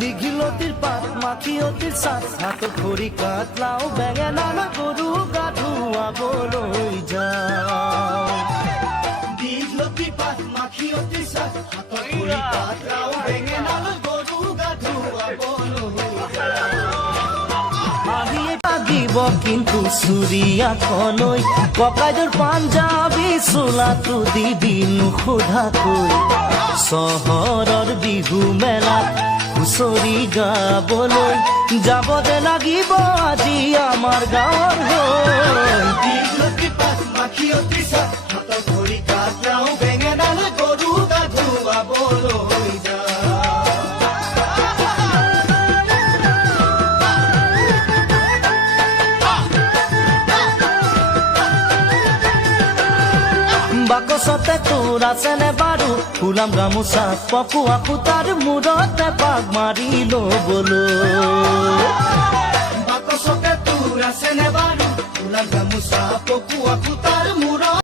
দীঘিলতির পাত মাখিয়তির সাত হাত খড়ি কাতলাও বেঙেনা না গরু গা ধুয়াবলৈ যাও দীঘিলতির পাত মাখিয়তির সাত হাত খড়ি কাতলাও বেঙেনা না গরু গা ধুয়াবলৈ লাগিব কিন্তু চুৰিয়াখনৈ ককাইদেউৰ পাঞ্জাবী চোলাটো দিবি নোসোধাকৈ চহৰৰ বিহু মেলাত হুঁচৰি গাবলৈ যাব যে লাগিব আজি আমাৰ গাঁৱৰ হৈ দীঘলতি পাত মাখিয়তি চাত হাতৰ খৰি কাতলাও বেঙেনালৈ গৰু গা ধুৱাবলৈ যা বাকচতে তোৰ আছেনে বাৰু ফুলাম গামোচা পকোৱা সূতাৰ মূৰতে পাক মাৰি ল'বলৈ বাকচতে তোৰ আছেনে বাৰু ফুলাম গামোচা পকোৱা সূতাৰ মূৰত